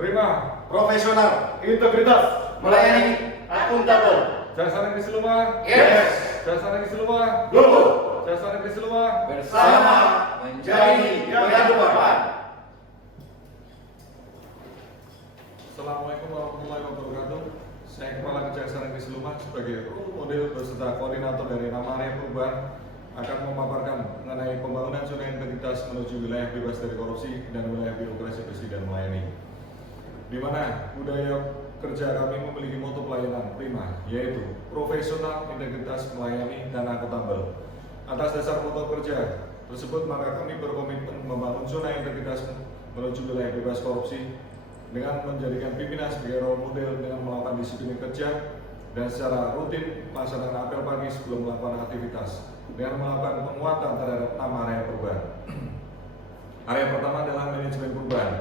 prima, profesional, integritas, melayani, akuntabel. Jasa Negeri Siluma, Yes, Jasa Negeri Siluma, go, Jasa Negeri Siluma. bersama menjadi yang depan. Assalamualaikum warahmatullahi wabarakatuh. Saya Kepala Kejaksaan Negeri Siluma sebagai role model beserta koordinator dari nama area perubahan akan memaparkan mengenai pembangunan zona integritas menuju wilayah bebas dari korupsi dan wilayah birokrasi bersih dan melayani. Di mana budaya kerja kami memiliki moto pelayanan prima, yaitu profesional, integritas, melayani, dan akuntabel. Atas dasar moto kerja tersebut, maka kami berkomitmen membangun zona integritas menuju wilayah bebas korupsi dengan menjadikan pimpinan sebagai role model dengan melakukan disiplin kerja dan secara rutin melaksanakan apel pagi sebelum melakukan aktivitas dengan melakukan penguatan terhadap 6 area perubahan. Area pertama adalah manajemen perubahan.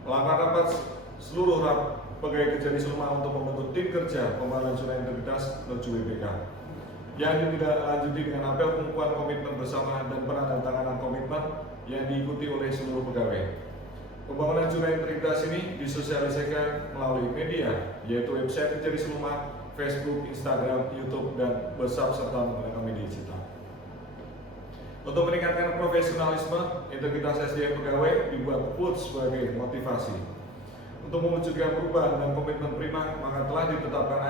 Melakukan rapat seluruh pegawai kerja di Siluma untuk membentuk tim kerja pembangunan zona integritas menuju WBK yang ditindaklanjuti dengan apel pengukuhan komitmen bersama dan penandatanganan komitmen yang diikuti oleh seluruh pegawai. Pembangunan zona integritas ini disosialisasikan melalui media, yaitu website Kerja di Siluma, Facebook, Instagram, YouTube, dan WhatsApp serta menggunakan media digital. Untuk meningkatkan profesionalisme, integritas SDM pegawai dibuat quotes sebagai motivasi. Untuk mewujudkan perubahan dan komitmen prima, maka telah ditetapkan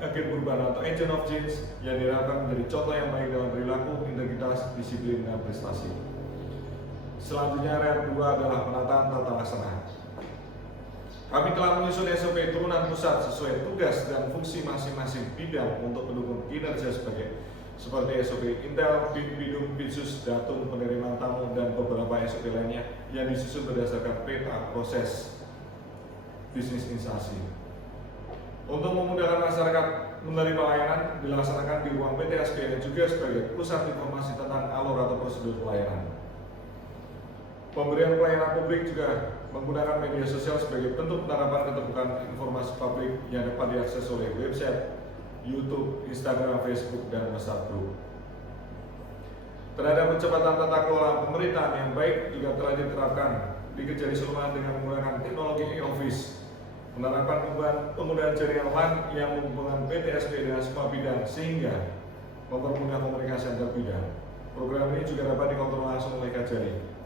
agen perubahan atau agent of change yang diharapkan menjadi contoh yang baik dalam perilaku, integritas, disiplin, dan prestasi. Selanjutnya, area kedua adalah penataan tata laksana. Kami telah menyusun SOP turunan pusat sesuai tugas dan fungsi masing-masing bidang untuk mendukung kinerja seperti SOP Intel, Bidum, Bitsus, Datun, penerimaan tamu, dan beberapa SOP lainnya yang disusun berdasarkan peta proses bisnis instansi. Untuk memudahkan masyarakat menerima layanan dilaksanakan di ruang PTSP yang juga sebagai pusat informasi tentang alur atau prosedur pelayanan. Pemberian pelayanan publik juga menggunakan media sosial sebagai bentuk penerapan keterbukaan informasi publik yang dapat diakses oleh website, YouTube, Instagram, Facebook, dan WhatsApp Group. Terhadap percepatan tata kelola pemerintahan yang baik juga telah diterapkan di Kerja di Siluma dengan menggunakan teknologi e-office, penerapan penggunaan jaringan LAN yang menghubungkan PTSP dengan semua bidang sehingga mempermudah komunikasi antar bidang. Program ini juga dapat dikontrol langsung oleh Kajari.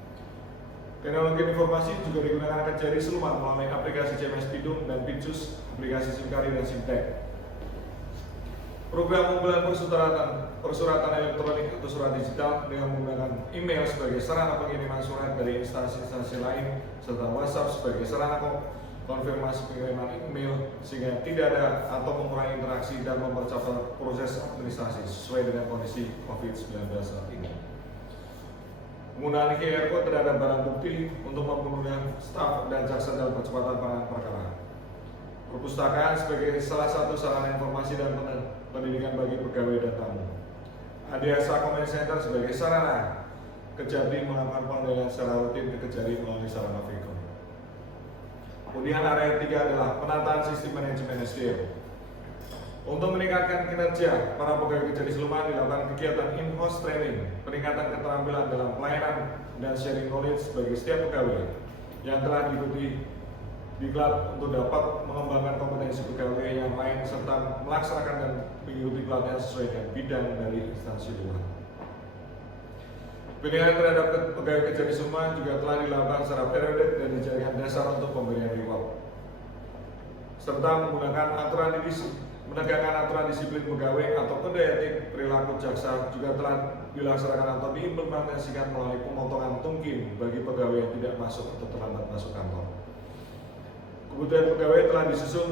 Teknologi informasi juga digunakan Kajari Siluma melalui aplikasi CMS Bidum dan Bitsus, aplikasi Simkari dan Simtek. Program pengumpulan persuratan elektronik atau surat digital dengan menggunakan email sebagai sarana pengiriman surat dari instansi-instansi lain serta WhatsApp sebagai sarana konfirmasi pengiriman email sehingga tidak ada atau mengurangi interaksi dan mempercepat proses administrasi sesuai dengan kondisi COVID-19 saat ini. Penggunaan QR Code terhadap barang bukti untuk mempermudah staf dan jaksa dalam percepatan penanganan perkara. Perpustakaan sebagai salah satu sarana informasi dan pendidikan bagi pegawai dan tamu. Adiaksa Comment Center sebagai sarana Kejati melakukan pengendalian secara rutin ke Kejari melalui sarana Vicom. Kemudian area ketiga adalah penataan sistem manajemen SDM. Untuk meningkatkan kinerja para pegawai Kerja di Siluma dilakukan kegiatan in-house training, peningkatan keterampilan dalam pelayanan dan sharing knowledge bagi setiap pegawai yang telah diikuti diklat untuk dapat mengembangkan kompetensi pegawai yang lain serta melaksanakan dan mengikuti pelatihan sesuai dengan bidang dari instansi luar. Penilaian terhadap pegawai Kerja di Siluma juga telah dilakukan secara periodik dan dijadikan dasar untuk pemberian reward, serta menegakkan aturan disiplin pegawai atau kode etik perilaku jaksa juga telah dilaksanakan atau diimplementasikan melalui pemotongan tungkin bagi pegawai yang tidak masuk atau terlambat masuk kantor. Kebutuhan pegawai telah disusun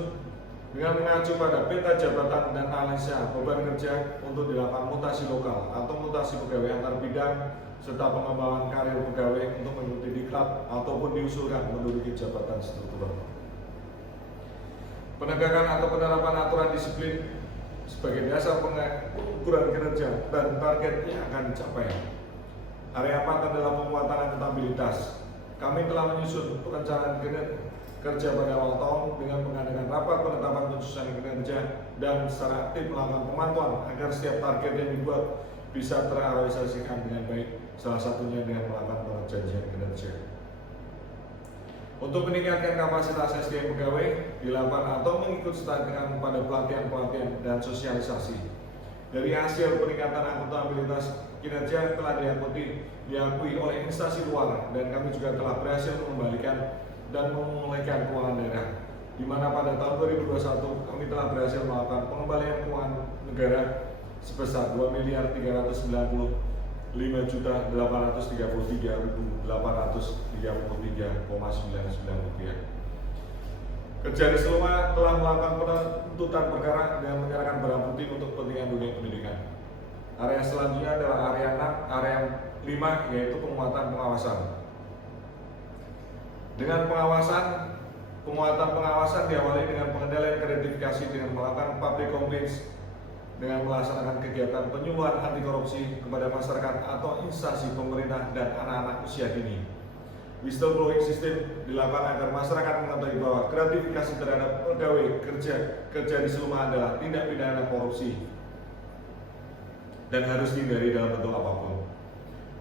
dengan mengacu pada peta jabatan dan analisa beban kerja untuk dilakukan mutasi lokal atau mutasi pegawai antar bidang serta pengembangan karir pegawai untuk mengikuti diklat ataupun diusulkan menduduki jabatan struktural. Penegakan atau penerapan aturan disiplin sebagai dasar pengukuran kinerja dan target yang akan dicapai. Area 4 adalah penguatan akuntabilitas. Kami telah menyusun perencanaan kerja pada awal tahun dengan mengadakan rapat penetapan khususan kinerja dan secara aktif melakukan pemantauan agar setiap target yang dibuat bisa terrealisasikan dengan baik, salah satunya dengan melakukan perjanjian kinerja. Untuk meningkatkan kapasitas SDM pegawai, dilakukan atau mengikut sertakan pada pelatihan-pelatihan dan sosialisasi. Dari hasil peningkatan akuntabilitas kinerja telah diakui oleh instansi luar, dan kami juga telah berhasil mengembalikan dan memulihkan keuangan daerah, di mana pada tahun 2021 kami telah berhasil melakukan pengembalian keuangan negara sebesar Rp2.833.833,99. Kejari Seluma telah melakukan penuntutan perkara dengan menyerahkan barang bukti untuk kepentingan dunia pendidikan. Area selanjutnya adalah area 6, area 5, yaitu penguatan pengawasan. Dengan penguatan pengawasan diawali dengan pengendalian gratifikasi dengan melakukan public complaints, dengan melaksanakan kegiatan penyuluhan anti korupsi kepada masyarakat atau instansi pemerintah dan anak-anak usia dini. Whistleblowing system dilakukan agar masyarakat mengetahui bahwa gratifikasi terhadap pegawai kerja di Seluma adalah tindak pidana korupsi dan harus dihindari dalam bentuk apapun.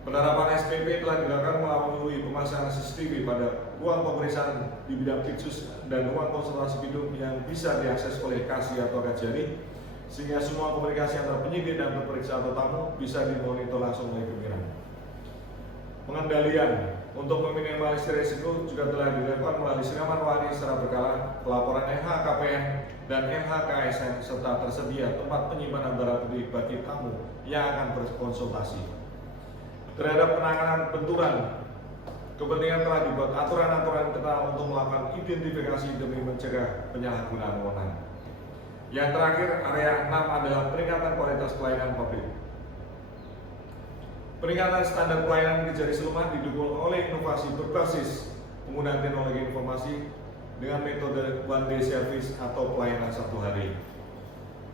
Penerapan SPP telah dilakukan melalui pemasangan CCTV pada ruang pemeriksaan di bidang Pitsus dan ruang konsultasi bidung yang bisa diakses oleh kasih atau kajari, sehingga semua komunikasi antara penyidik dan pemeriksa atau tamu bisa dimonitor langsung oleh pimpinan. Pengendalian untuk meminimalisir risiko juga telah dilakukan melalui siraman wani secara berkala, pelaporan LHKPN dan LHKSN, serta tersedia tempat penyimpanan barang bukti bagi tamu yang akan berkonsultasi. Terhadap penanganan benturan, kepentingan telah dibuat aturan-aturan internal untuk melakukan identifikasi demi mencegah penyalahgunaan wewenang. Yang terakhir, area 6 adalah peningkatan kualitas pelayanan publik. Peningkatan standar pelayanan Kejari Seluma didukung oleh inovasi berbasis penggunaan teknologi informasi dengan metode one day service atau pelayanan satu hari.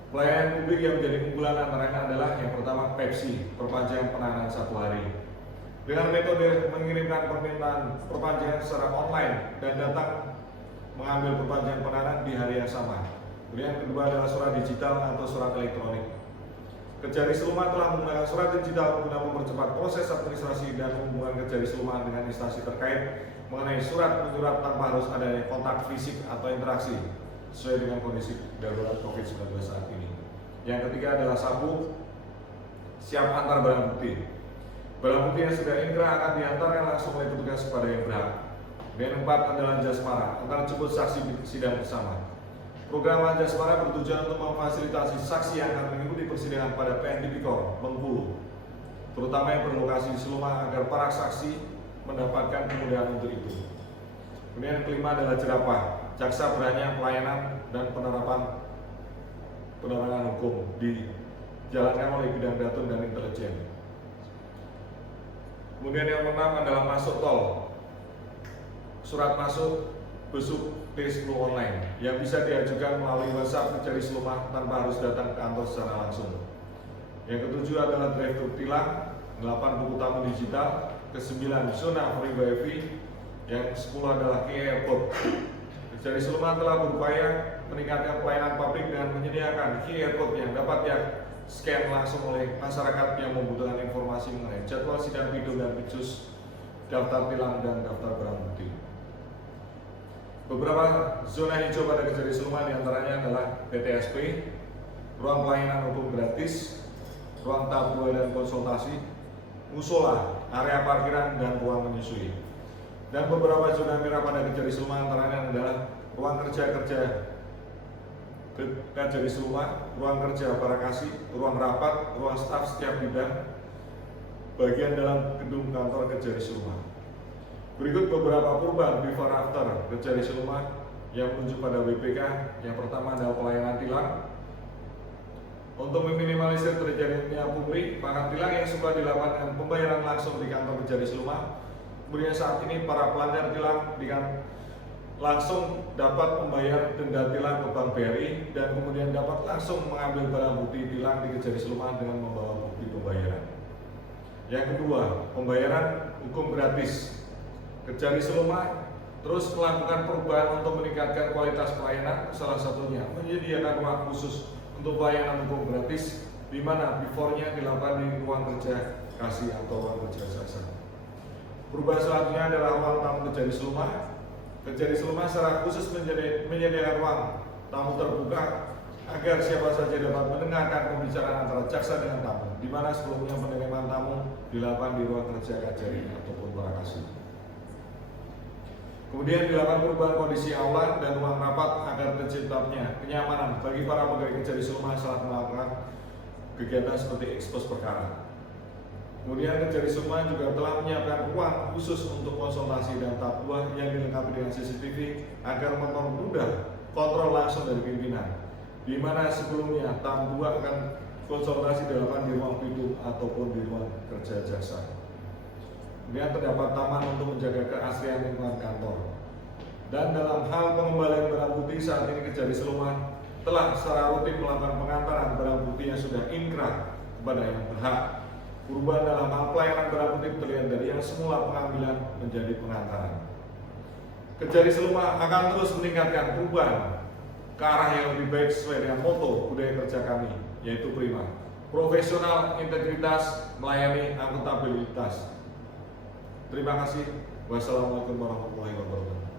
Pelayanan publik yang menjadi unggulan antaranya adalah yang pertama Pepsi, perpanjangan penahanan satu hari. Dengan metode mengirimkan permintaan perpanjangan secara online dan datang mengambil perpanjangan penahanan di hari yang sama. Kemudian yang kedua adalah surat digital atau surat elektronik. Kejari Seluma telah menggunakan surat digital guna mempercepat proses administrasi dan hubungan Kejari Seluma dengan instansi terkait mengenai surat menyurat tanpa harus adanya kontak fisik atau interaksi sesuai dengan kondisi darurat COVID-19 saat ini. Yang ketiga adalah sabuk siap antar barang bukti. Barang bukti yang sudah inkrah akan diantarkan langsung oleh petugas kepada yang berhak. Dan yang keempat adalah jasmara, antar jemput saksi sidang bersama. Program Jasmara bertujuan untuk memfasilitasi saksi yang akan mengikuti persidangan pada PN Tipikor Bengkulu, terutama yang berlokasi di Seluma, agar para saksi mendapatkan kemudahan untuk itu. Kemudian yang kelima adalah jerapah, jaksa beranya pelayanan dan penerangan hukum dijalankan oleh bidang data dan intelijen. Kemudian yang keenam adalah masuk tol, surat masuk besuk T10 online yang bisa diajukan melalui WhatsApp Kejari Seluma tanpa harus datang ke kantor secara langsung. Yang ketujuh adalah drive-thru tilang, 8 buku tamu digital, ke-9 zona free wifi, yang ke-10 adalah QR code. Kejari Seluma telah berupaya meningkatkan pelayanan publik dengan menyediakan QR code yang dapat scan langsung oleh masyarakat yang membutuhkan informasi mengenai jadwal sidang bidung dan pitsus, daftar tilang dan daftar barang bukti. Beberapa zona hijau pada Kejari Seluma diantaranya adalah PTSP, ruang pelayanan hukum gratis, ruang tabua dan konsultasi, musola, area parkiran, dan ruang menyusui. Dan beberapa zona merah pada Kejari Seluma antaranya adalah ruang kerja Kejari Seluma, ruang kerja para kasih, ruang rapat, ruang staf setiap bidang, bagian dalam gedung kantor Kejari Seluma. Berikut beberapa perubahan before after Kejari Seluma yang menunjuk pada WPK. Yang pertama adalah pelayanan tilang. Untuk meminimalisir terjadinya pungli, maka tilang yang suka dilakukan dengan pembayaran langsung di kantor Kejari Seluma. Kemudian saat ini para pelanggar tilang langsung dapat membayar denda tilang ke Bank BRI dan kemudian dapat langsung mengambil barang bukti tilang di Kejari Seluma dengan membawa bukti pembayaran. Yang kedua, pembayaran hukum gratis. Kejari Seluma terus melakukan perubahan untuk meningkatkan kualitas pelayanan, salah satunya menyediakan ruang khusus untuk pelayanan hukum gratis, di mana before-nya dilakukan di ruang kerja kasih atau ruang kerja jasa. Perubahan selanjutnya adalah ruang tamu Kejari Seluma. Kejari Seluma secara khusus menyediakan ruang tamu terbuka agar siapa saja dapat mendengarkan pembicaraan antara jaksa dengan tamu, di mana sebelumnya penerimaan tamu dilakukan di ruang kerja Kejari ataupun Barakasi. Kemudian dilakukan perubahan kondisi aula dan ruang rapat agar terciptanya kenyamanan bagi para pegawai Kejari Seluma saat melakukan kegiatan seperti ekspos perkara. Kemudian Kejari Seluma juga telah menyiapkan ruang khusus untuk konsultasi dan tahap 2 yang dilengkapi dengan CCTV agar mempermudah kontrol langsung dari pimpinan, di mana sebelumnya tahap 2 akan konsultasi dilakukan di ruang bidu ataupun di ruang kerja jaksa. Kemudian terdapat taman untuk menjaga keaslian lingkungan kantor. Dan dalam hal pengembalian barang bukti, saat ini Kejari Seluma telah secara rutin melakukan pengantaran barang bukti yang sudah inkrah kepada yang berhak. Perubahan dalam hal pelayanan barang bukti terlihat dari yang semula pengambilan menjadi pengantaran. Kejari Seluma akan terus meningkatkan perubahan ke arah yang lebih baik sesuai dengan moto budaya kerja kami, yaitu prima, profesional, integritas, melayani, akuntabilitas. Terima kasih. Wassalamualaikum warahmatullahi wabarakatuh.